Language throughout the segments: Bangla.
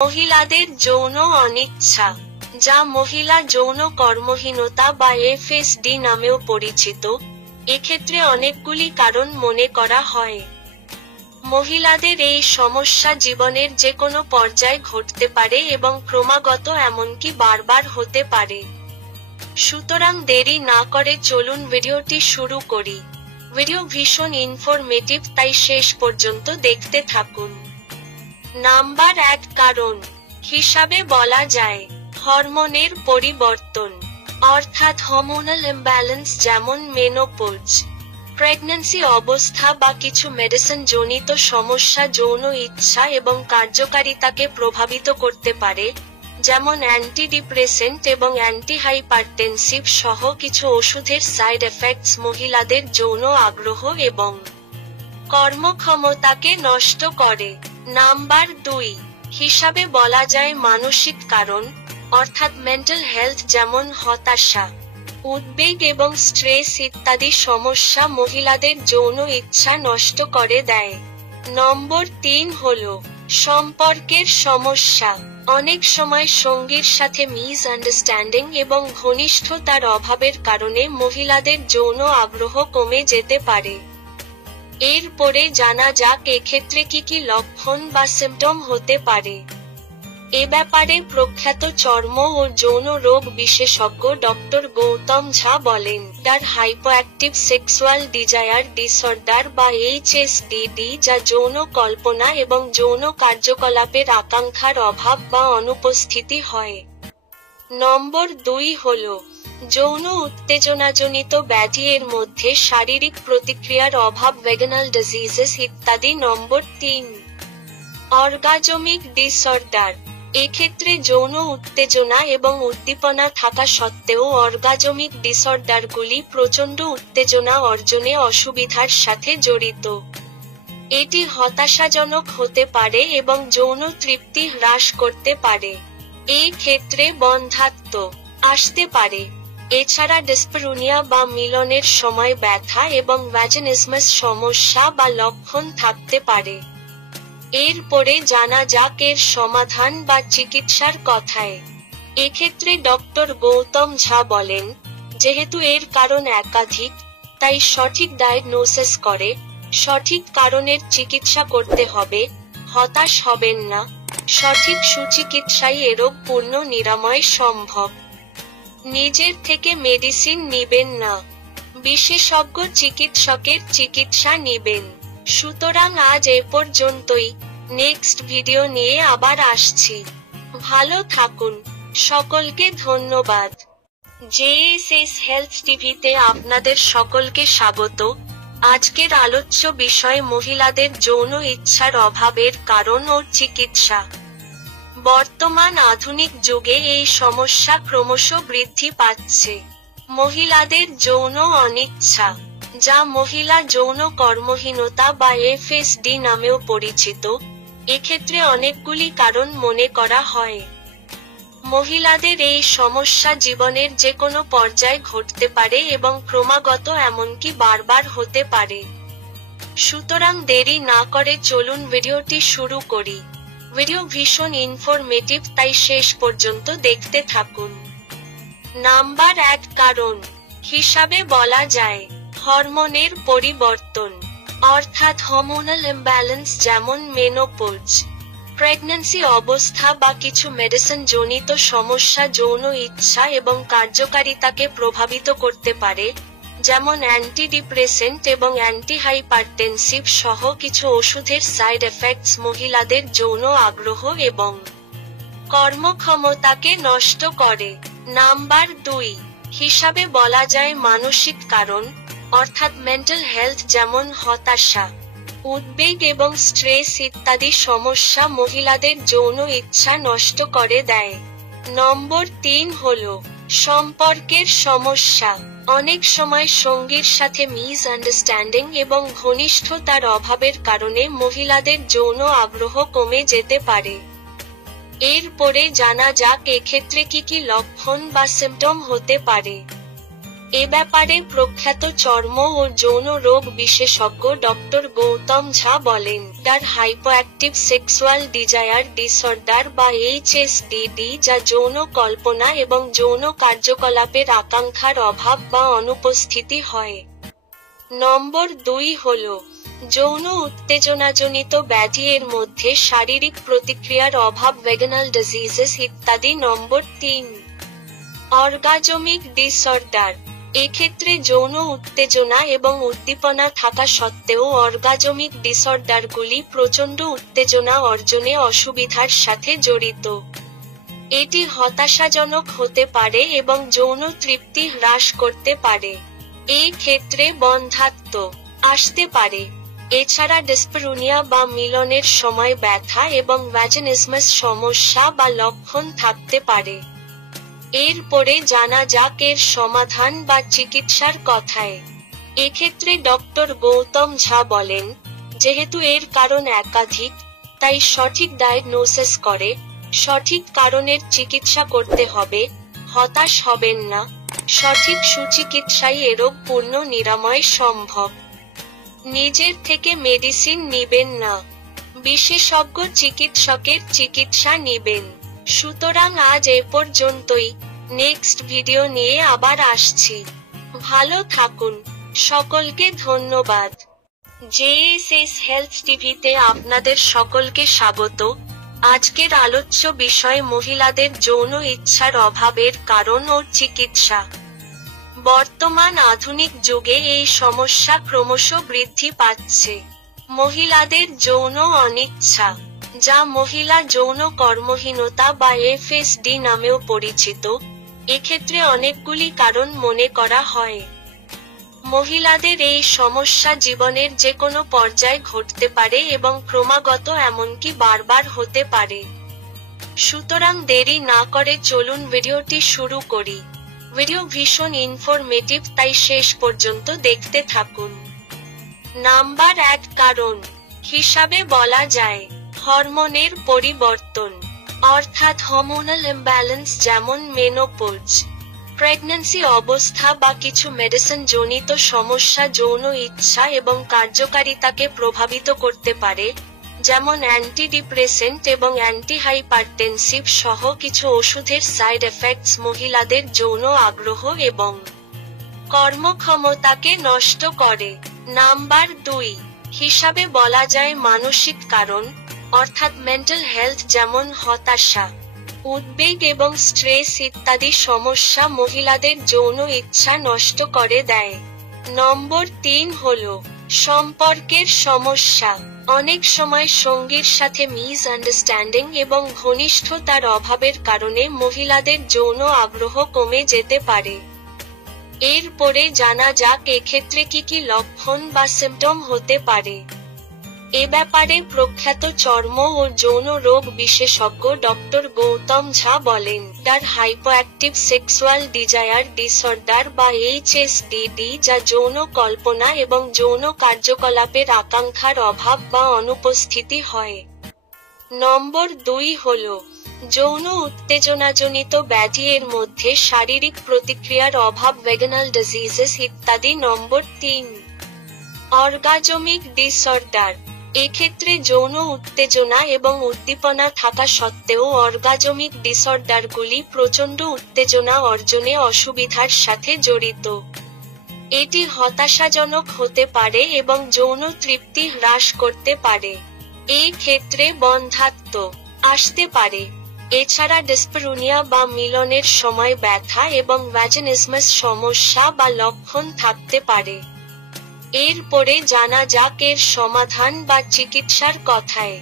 মহিলাদের যৌন অনিচ্ছা, যা মহিলা যৌন কর্মহীনতা বা এফএসডি নামেও পরিচিত, এক্ষেত্রে অনেকগুলি কারণ মনে করা হয়। মহিলাদের এই সমস্যা জীবনের যে কোনো পর্যায়ে ঘটতে পারে এবং ক্রমাগত এমনকি বারবার হতে পারে। সুতরাং দেরি না করে চলুন ভিডিওটি শুরু করি। ভিডিও ভীষণ ইনফরমেটিভ, তাই শেষ পর্যন্ত দেখতে থাকুন। নাম্বার 1 কারণ হিসাবে বলা যায় হরমোনের পরিবর্তন, অর্থাৎ হরমোনাল ইমব্যালেন্স, যেমন মেনোপজ, প্রেগন্যান্সি অবস্থা বা কিছু মেডিসিন জনিত সমস্যা যৌন ইচ্ছা এবং কার্যকারিতাকে প্রভাবিত করতে পারে, যেমন অ্যান্টিডিপ্রেসেন্ট এবং অ্যান্টিহাইপারটেনসিভ সহ কিছু ওষুধের সাইড এফেক্টস মহিলাদের যৌন আগ্রহ এবং কর্মক্ষমতাকে নষ্ট করে। নাম্বার 2 হিসাবে বলা যায় মানসিক কারণ, অর্থাৎ মেন্টাল হেলথ, যেমন হতাশা, উদ্বেগ এবং স্ট্রেস ইত্যাদি সমস্যা মহিলাদের যৌন ইচ্ছা নষ্ট করে দেয়। নম্বর 3 হল সম্পর্কের সমস্যা। অনেক সময় সঙ্গীর সাথে মিসআন্ডারস্ট্যান্ডিং এবং ঘনিষ্ঠতার অভাবের কারণে মহিলাদের যৌন আগ্রহ কমে যেতে পারে। এরপরে জানা যাক এক্ষেত্রে কি লক্ষণ বা সিম্পটম হতে পারে। এ ব্যাপারে প্রখ্যাত চর্ম ও যৌন রোগ বিশেষজ্ঞ ডক্টর গৌতম ঝা বলেন, তার হাইপোঅ্যাক্টিভ সেক্সুয়াল ডিজায়ার ডিসঅর্ডার বা HSDD, যা যৌন কল্পনা এবং যৌন কার্যকলাপের আকাঙ্ক্ষার অভাব বা অনুপস্থিতি হয়। নম্বর 2 হল যৌন উত্তেজনাজনিত ব্যাধি, এর মধ্যে শারীরিক প্রতিক্রিয়ার অভাব, ভেগানাল ডিজিজেস ইত্যাদি। নম্বর 3 অর্গাজমিক ডিসঅর্ডার। এক্ষেত্রে যৌন উত্তেজনা এবং উদ্দীপনা থাকা সত্ত্বেও অর্গাজমিক ডিসঅর্ডারগুলি প্রচণ্ড উত্তেজনা অর্জনে অসুবিধার সাথে জড়িত। এটি হতাশাজনক হতে পারে এবং যৌন তৃপ্তি হ্রাস করতে পারে। এই ক্ষেত্রে বন্ধ্যাত্ব আসতে পারে। এছাড়া ডিসপারুনিয়া বা মিলনের সময় ব্যথা এবং ভ্যাজিনিজমাস সমস্যা বা লক্ষণ থাকতে পারে। এরপরে জানা যাক এর সমাধান বা চিকিৎসার কথায়। এক্ষেত্রে ডক্টর গৌতম ঝা বলেন, যেহেতু এর কারণ একাধিক, তাই সঠিক ডায়াগনোসিস করে সঠিক কারণের চিকিৎসা করতে হবে। হতাশ হবেন না, সঠিক সুচিকিৎসাই এরোগ পূর্ণ নিরাময় সম্ভব। নিজের থেকে মেডিসিন নিবেন না, বিশেষজ্ঞ চিকিৎসকের চিকিৎসা নিবেন। সুতরাং আজ এ পর্যন্তই। নেক্সট ভিডিও নিয়ে আবার আসছি। ভালো থাকুন। সকলকে ধন্যবাদ। জেএসএস হেলথ টিভিতে আপনাদের সকলকে স্বাগত। আজকের আলোচ্য বিষয় মহিলাদের যৌন ইচ্ছার অভাবের কারণ ও চিকিৎসা। বর্তমান আধুনিক যুগে এই সমস্যা ক্রমশ বৃদ্ধি পাচ্ছে। মহিলাদের যৌন অনিচ্ছা, যা মহিলা যৌন কর্মহীনতা বা এফএসডি নামেও পরিচিত, এক্ষেত্রে অনেকগুলি কারণ মনে করা হয়। মহিলাদের এই সমস্যা জীবনের যে কোনো পর্যায়ে ঘটতে পারে এবং ক্রমাগত এমনকি বারবার হতে পারে। সুতরাং দেরি না করে চলুন ভিডিওটি শুরু করি। ভিডিও ভীষণ ইনফরমেটিভ, তাই শেষ পর্যন্ত দেখতে থাকুন। নাম্বার 1 কারণ হিসাবে বলা যায় হরমোনের পরিবর্তন, অর্থাৎ হরমোনাল ইমব্যালেন্স, যেমন মেনোপজ, প্রেগন্যান্সি অবস্থা বা কিছু মেডিসিন জনিত সমস্যা যৌন ইচ্ছা এবং কার্যকারিতাকে প্রভাবিত করতে পারে, যেমন অ্যান্টিডিপ্রেসেন্ট এবং অ্যান্টিহাইপারটেনসিভ সহ কিছু ওষুধের সাইড এফেক্টস মহিলাদের যৌন আগ্রহ এবং কর্মক্ষমতাকে নষ্ট করে। নাম্বার 2 হিসাবে বলা যায় মানসিক কারণ, অর্থাৎ মেন্টাল হেলথ, যেমন হতাশা, উদ্বেগ এবং স্ট্রেস ইত্যাদি সমস্যা মহিলাদের যৌন ইচ্ছা নষ্ট করে দেয়। নম্বর 3 হল সম্পর্কের সমস্যা। অনেক সময় সঙ্গীর সাথে মিসআন্ডারস্ট্যান্ডিং এবং ঘনিষ্ঠতার অভাবের কারণে মহিলাদের যৌন আগ্রহ কমে যেতে পারে। এরপরে জানা যাক এক্ষেত্রে কি লক্ষণ বা সিম্পটম হতে পারে। এ ব্যাপারে প্রখ্যাত চর্ম ও যৌন রোগ বিশেষজ্ঞ ডক্টর গৌতম ঝা বলেন, তার হাইপোঅ্যাক্টিভ সেক্সুয়াল ডিজায়ার ডিসঅর্ডার বা HSDD, যা যৌন কল্পনা এবং যৌন কার্যকলাপের আকাঙ্ক্ষার অভাব বা অনুপস্থিতি হয়। নম্বর 2 হল যৌন উত্তেজনাজনিত ব্যাধি, এর মধ্যে শারীরিক প্রতিক্রিয়ার অভাব, ভেগানাল ডিজিজেস ইত্যাদি। নম্বর 3 অর্গাজমিক ডিসঅর্ডার। এক্ষেত্রে যৌন উত্তেজনা এবং উদ্দীপনা থাকা সত্ত্বেও অর্গাজমিক ডিসঅর্ডারগুলি প্রচণ্ড উত্তেজনা অর্জনে অসুবিধার সাথে জড়িত। এটি হতাশাজনক হতে পারে এবং যৌন তৃপ্তি হ্রাস করতে পারে। এই ক্ষেত্রে বন্ধ্যাত্ব আসতে পারে। এছাড়া ডিসপ্যারুনিয়া বা মিলনের সময় ব্যথা এবং ভ্যাজিনিজমাস সমস্যা বা লক্ষণ থাকতে পারে। এরপরে জানা যাক এর সমাধান বা চিকিৎসার কথায়। এক্ষেত্রে ডক্টর গৌতম ঝা বলেন, যেহেতু এর কারণ একাধিক, তাই সঠিক ডায়াগনোসিস করে সঠিক কারণের চিকিৎসা করতে হবে। হতাশ হবেন না, সঠিক সুচিকিৎসায় এ রোগ পূর্ণ নিরাময় সম্ভব। নিজের থেকে মেডিসিন নিবেন না, বিশেষজ্ঞ চিকিৎসকের চিকিৎসা নিবেন। সুতরাং আজ এ পর্যন্তই। নেক্সট ভিডিও নিয়ে আবার আসছি। ভালো থাকুন। সকলকে ধন্যবাদ। জেএসএস হেলথ টিভিতে আপনাদের সকলকে স্বাগত। আজকের আলোচ্য বিষয় মহিলাদের যৌন ইচ্ছার অভাবের কারণ ও চিকিৎসা। বর্তমান আধুনিক যুগে এই সমস্যা ক্রমশ বৃদ্ধি পাচ্ছে। মহিলাদের যৌন অনিচ্ছা, যা মহিলা যৌন কর্মহীনতা বা FSD নামেও পরিচিত, এক্ষেত্রে অনেকগুলি কারণ মনে করা হয়। মহিলাদের এই সমস্যা জীবনের যে কোনো পর্যায়ে ঘটতে পারে এবং ক্রমাগত, এমনকি বারবার হতে পারে। সুতরাং দেরি না করে চলুন ভিডিওটি শুরু করি। ভিডিও ভীষণ ইনফরমেটিভ, তাই শেষ পর্যন্ত দেখতে থাকুন। নাম্বার 1 কারণ হিসাবে বলা যায় হরমোনের পরিবর্তন, অর্থাৎ হরমোনাল ইমব্যালেন্স, যেমন মেনোপজ, প্রেগন্যান্সি অবস্থা বা কিছু মেডিসিন জনিত সমস্যা যৌন ইচ্ছা এবং কার্যকারিতাকে প্রভাবিত করতে পারে, যেমন অ্যান্টিডিপ্রেসেন্ট এবং অ্যান্টিহাইপারটেনসিভ সহ কিছু ওষুধের সাইড এফেক্টস মহিলাদের যৌন আগ্রহ এবং কর্মক্ষমতাকে নষ্ট করে। নাম্বার 2 হিসাবে বলা যায় মানসিক কারণ, অর্থাৎ মেন্টাল হেলথ, যেমন হতাশা, উদ্বেগ এবং স্ট্রেস ইত্যাদি সমস্যা মহিলাদের যৌন ইচ্ছা নষ্ট করে দেয়। নম্বর 3 হল সম্পর্কের সমস্যা। অনেক সময় সঙ্গীর সাথে মিসআন্ডারস্ট্যান্ডিং এবং ঘনিষ্ঠতার অভাবের কারণে মহিলাদের যৌন আগ্রহ কমে যেতে পারে। এরপরে জানা যাক এক্ষেত্রে কি লক্ষণ বা সিম্পটম হতে পারে। এ ব্যাপারে প্রখ্যাত চর্ম ও যৌন রোগ বিশেষজ্ঞ ডক্টর গৌতম ঝা বলেন, তার হাইপোঅ্যাক্টিভ সেক্সুয়াল ডিজায়ার ডিসঅর্ডার বা HSDD, যা যৌন কল্পনা এবং যৌন কার্যকলাপের আকাঙ্ক্ষার অভাব বা অনুপস্থিতি হয়। নম্বর 2 হল যৌন উত্তেজনাজনিত ব্যাধি, এর মধ্যে শারীরিক প্রতিক্রিয়ার অভাব, ভেগানাল ডিজিজেস ইত্যাদি। নম্বর 3 অর্গাজমিক ডিসঅর্ডার। এক্ষেত্রে যৌন উত্তেজনা এবং উদ্দীপনা থাকা সত্ত্বেও অর্গাজমিক ডিসঅর্ডারগুলি প্রচণ্ড উত্তেজনা অর্জনে অসুবিধার সাথে জড়িত। এটি হতাশাজনক হতে পারে এবং যৌন তৃপ্তি হ্রাস করতে পারে। এই ক্ষেত্রে বন্ধ্যাত্ব আসতে পারে। এছাড়া ডিসপ্যারুনিয়া বা মিলনের সময় ব্যথা এবং ভ্যাজিনিজমাস সমস্যা বা লক্ষণ থাকতে পারে। এরপরে জানা যাক এর সমাধান বা চিকিৎসার কথায়।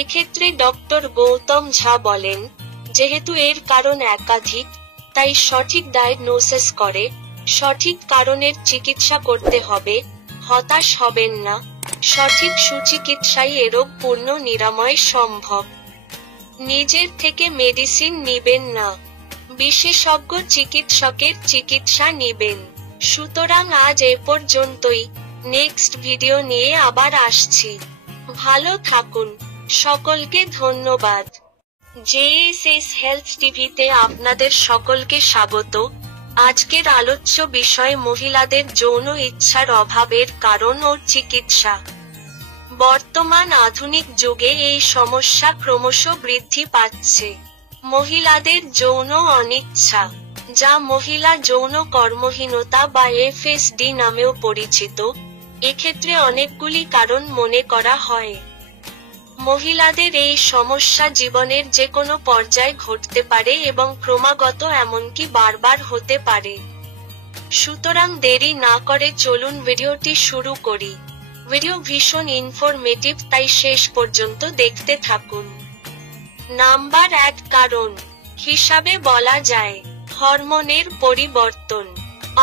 এক্ষেত্রে ডক্টর গৌতম ঝা বলেন, যেহেতু এর কারণ একাধিক, তাই সঠিক ডায়াগনোসিস করে সঠিক কারণের চিকিৎসা করতে হবে। হতাশ হবেন না, সঠিক সুচিকিৎসায় এ রোগ পূর্ণ নিরাময় সম্ভব। নিজের থেকে মেডিসিন নিবেন না, বিশেষজ্ঞ চিকিৎসকের চিকিৎসা নিবেন। সুতরাং আজ এ পর্যন্তই। নেক্সট ভিডিও নিয়ে আবার আসছি। ভালো থাকুন। সকলকে ধন্যবাদ। জেএসএস হেলথ টিভিতে আপনাদের সকলকে স্বাগত। আজকের আলোচ্য বিষয় মহিলাদের যৌন ইচ্ছার অভাবের কারণ ও চিকিৎসা। বর্তমান আধুনিক যুগে এই সমস্যা ক্রমশ বৃদ্ধি পাচ্ছে। মহিলাদের যৌন অনিচ্ছা, যা মহিলা যৌন কর্মহীনতা বা এফএসডি নামেও পরিচিত, এক্ষেত্রে অনেকগুলি কারণ মনে করা হয়। মহিলাদের এই সমস্যা জীবনের যে কোনো পর্যায়ে ঘটতে পারে এবং ক্রমাগত এমনকি বারবার হতে পারে। সুতরাং দেরি না করে চলুন ভিডিওটি শুরু করি। ভিডিও ভীষণ ইনফরমেটিভ, তাই শেষ পর্যন্ত দেখতে থাকুন। নাম্বার 1 কারণ হিসাবে বলা যায় হরমোনের পরিবর্তন,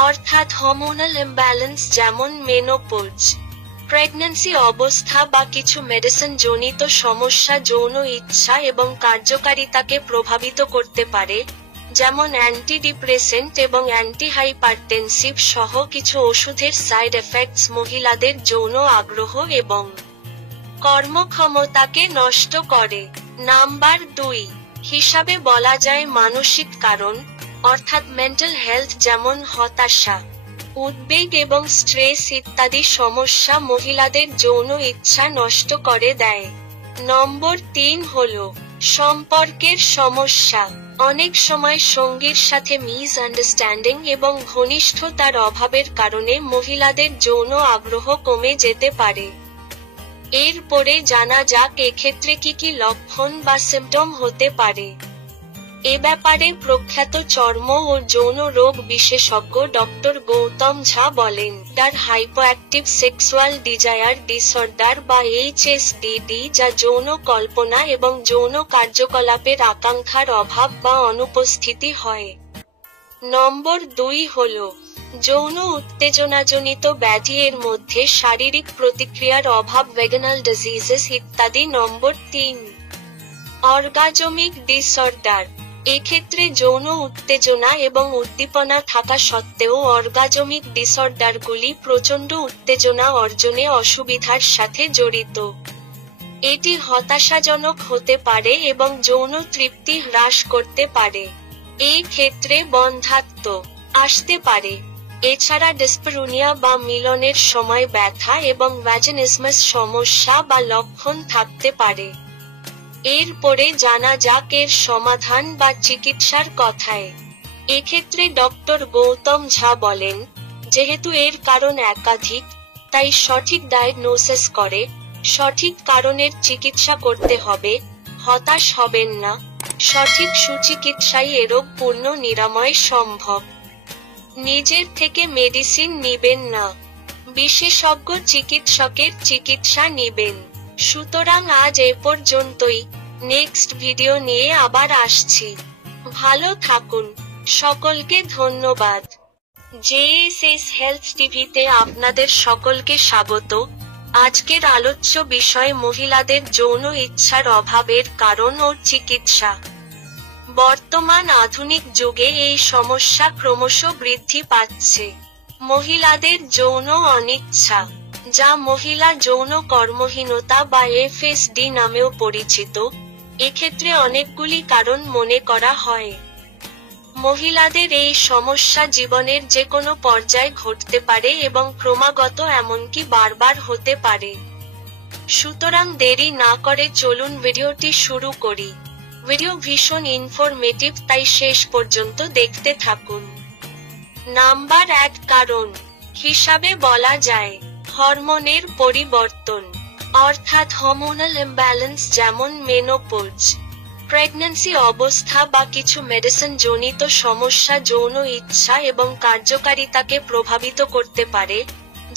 অর্থাৎ হরমোনাল ইমব্যালেন্স, যেমন মেনোপজ, প্রেগন্যান্সি অবস্থা বা কিছু মেডিসিন জনিত সমস্যা যৌন ইচ্ছা এবং কার্যকারিতাকে প্রভাবিত করতে পারে, যেমন অ্যান্টিডিপ্রেসেন্ট এবং অ্যান্টিহাইপারটেনসিভ সহ কিছু ওষুধের সাইড এফেক্টস মহিলাদের যৌন আগ্রহ এবং কর্মক্ষমতাকে নষ্ট করে। নাম্বার 2 হিসাবে বলা যায় মানসিক কারণ, অর্থাৎ মেন্টাল হেলথ, যেমন হতাশা, উদ্বেগ এবং স্ট্রেস ইত্যাদি সমস্যা মহিলাদের যৌন ইচ্ছা নষ্ট করে দেয়। নম্বর 3 হলো সম্পর্কের সমস্যা। অনেক সময় সঙ্গীর সাথে মিসআন্ডারস্ট্যান্ডিং এবং ঘনিষ্ঠতার অভাবের কারণে মহিলাদের যৌন আগ্রহ কমে যেতে পারে। এরপরে জানা যাক এক্ষেত্রে কি লক্ষণ বা সিম্পটম হতে পারে। এ ব্যাপারে প্রখ্যাত চর্ম ও যৌন রোগ বিশেষজ্ঞ ডক্টর গৌতম ঝা বলেন, তার হাইপোঅ্যাক্টিভ সেক্সুয়াল ডিজায়ার ডিসঅর্ডার বা HSDD, যা যৌন কল্পনা এবং যৌন কার্যকলাপের আকাঙ্ক্ষার অভাব বা অনুপস্থিতি হয়। নম্বর 2 হল যৌন উত্তেজনাজনিত ব্যাধি, এর মধ্যে শারীরিক প্রতিক্রিয়ার অভাব, ভেগানাল ডিজিজেস ইত্যাদি। নম্বর 3 অর্গাজমিক ডিসঅর্ডার। এক্ষেত্রে যৌন উত্তেজনা এবং উদ্দীপনা থাকা সত্ত্বেও অর্গাজমিক ডিসঅর্ডারগুলি প্রচণ্ড উত্তেজনা অর্জনে অসুবিধার সাথে জড়িত। এটি হতাশাজনক হতে পারে এবং যৌন তৃপ্তি হ্রাস করতে পারে। এই ক্ষেত্রে বন্ধ্যাত্ব আসতে পারে। এছাড়া ডিসপারুনিয়া বা মিলনের সময় ব্যথা এবং ভ্যাজিনিজমাস সমস্যা বা লক্ষণ থাকতে পারে। এরপরে জানা যাক এর সমাধান বা চিকিৎসার কথায়। এক্ষেত্রে ডক্টর গৌতম ঝা বলেন, যেহেতু এর কারণ একাধিক, তাই সঠিক ডায়াগনোসিস করে সঠিক কারণের চিকিৎসা করতে হবে। হতাশ হবেন না, সঠিক সুচিকিৎসায় এ রোগ পূর্ণ নিরাময় সম্ভব। নিজের থেকে মেডিসিন নিবেন না, বিশেষজ্ঞ চিকিৎসকের চিকিৎসা নিবেন। সুতরাং আজ এ পর্যন্তই। নেক্সট ভিডিও নিয়ে আবার আসছি। ভালো থাকুন। সকলকে ধন্যবাদ। জেএসএস হেলথ টিভিতে আপনাদের সকলকে স্বাগত। আজকের আলোচ্য বিষয় মহিলাদের যৌন ইচ্ছার অভাবের কারণ ও চিকিৎসা। বর্তমান আধুনিক যুগে এই সমস্যা ক্রমশ বৃদ্ধি পাচ্ছে। মহিলাদের যৌন অনিচ্ছা, যা মহিলা যৌন কর্মহীনতা বা এফএসডি নামেও পরিচিত, এক্ষেত্রে অনেকগুলি কারণ মনে করা হয়। মহিলাদের এই সমস্যা জীবনের যে কোনো পর্যায়ে ঘটতে পারে এবং ক্রমাগত এমনকি বারবার হতে পারে। সুতরাং দেরি না করে চলুন ভিডিওটি শুরু করি। ভিডিও ভীষণ ইনফরমেটিভ, তাই শেষ পর্যন্ত দেখতে থাকুন। নাম্বার 1 কারণ হিসাবে বলা যায় হরমোনের পরিবর্তন, অর্থাৎ হরমোনাল ইমব্যালেন্স, যেমন মেনোপজ, প্রেগন্যান্সি অবস্থা বা কিছু মেডিসিন জনিত সমস্যা যৌন ইচ্ছা এবং কার্যকারিতাকে প্রভাবিত করতে পারে,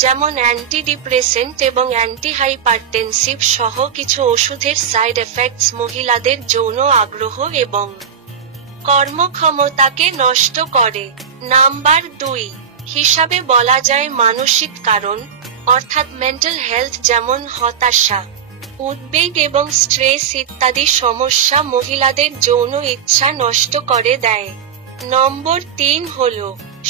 যেমন অ্যান্টিডিপ্রেসেন্ট এবং অ্যান্টিহাইপারটেনসিভ সহ কিছু ওষুধের সাইড এফেক্টস মহিলাদের যৌন আগ্রহ এবং কর্মক্ষমতাকে নষ্ট করে। নাম্বার 2 হিসাবে বলা যায় মানসিক কারণ, অর্থাৎ মেন্টাল হেলথ, যেমন হতাশা, উদ্বেগ এবং স্ট্রেস ইত্যাদি সমস্যা মহিলাদের যৌন ইচ্ছা নষ্ট করে দেয়। নম্বর 3 হলো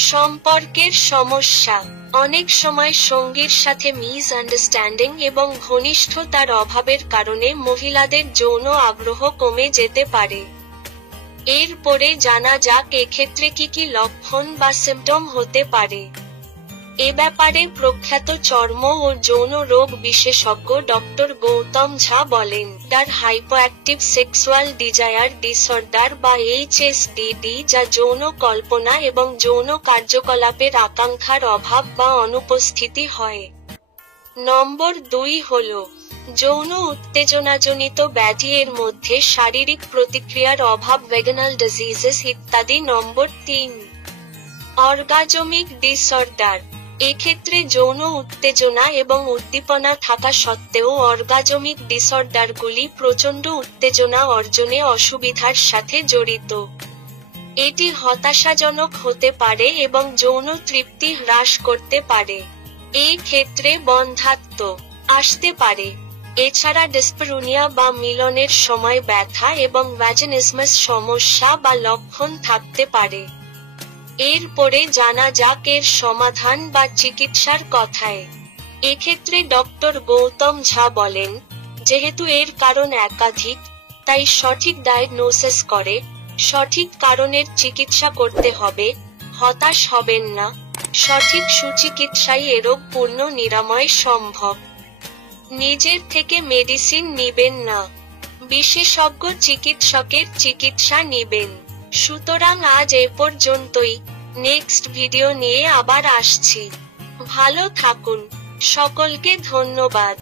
সম্পর্কের সমস্যা। অনেক সময় সঙ্গীর সাথে মিসআন্ডারস্ট্যান্ডিং এবং ঘনিষ্ঠতার অভাবের কারণে মহিলাদের যৌন আগ্রহ কমে যেতে পারে। এরপরে জানা যাক এক্ষেত্রে কি কি লক্ষণ বা সিম্পটম হতে পারে। এ ব্যাপারে প্রখ্যাত চর্ম ও যৌন রোগ বিশেষজ্ঞ ডক্টর গৌতম ঝা বলেন, হাইপোঅ্যাক্টিভ সেক্সুয়াল ডিজায়ার ডিসঅর্ডার বা HSDD, যা যৌন কল্পনা এবং যৌন কার্যকলাপের আকাঙ্ক্ষার অভাব বা অনুপস্থিতি হয়। নম্বর 2 হল যৌন উত্তেজনাজনিত ব্যাধি, এর মধ্যে শারীরিক প্রতিক্রিয়ার অভাব, ভেগানাল ডিজিজেস ইত্যাদি। নম্বর 3 অর্গাজমিক ডিসঅর্ডার। এক্ষেত্রে যৌন উত্তেজনা এবং উদ্দীপনা থাকা সত্ত্বেও অর্গাজমিক ডিসঅর্ডারগুলি প্রচণ্ড উত্তেজনা অর্জনে অসুবিধার সাথে জড়িত। এটি হতাশাজনক হতে পারে এবং যৌন তৃপ্তি হ্রাস করতে পারে। এই ক্ষেত্রে বন্ধ্যাত্ব আসতে পারে। এছাড়া ডিসপারুনিয়া বা মিলনের সময় ব্যথা এবং ভ্যাজিনিজমাস সমস্যা বা লক্ষণ থাকতে পারে। এরপরে জানা যাক এর সমাধান বা চিকিৎসার কথায়। এক্ষেত্রে ডক্টর গৌতম ঝা বলেন, যেহেতু এর কারণ একাধিক, তাই সঠিক ডায়াগনোসিস করে সঠিক কারণের চিকিৎসা করতে হবে। হতাশ হবেন না, সঠিক সুচিকিৎসায় এ রোগ পূর্ণ নিরাময় সম্ভব। নিজের থেকে মেডিসিন নিবেন না, বিশেষজ্ঞ চিকিৎসকের চিকিৎসা নিবেন। সুতরাং আজ এ পর্যন্তই। নেক্সট ভিডিও নিয়ে আবার আসছি। ভালো থাকুন। সকলকে ধন্যবাদ।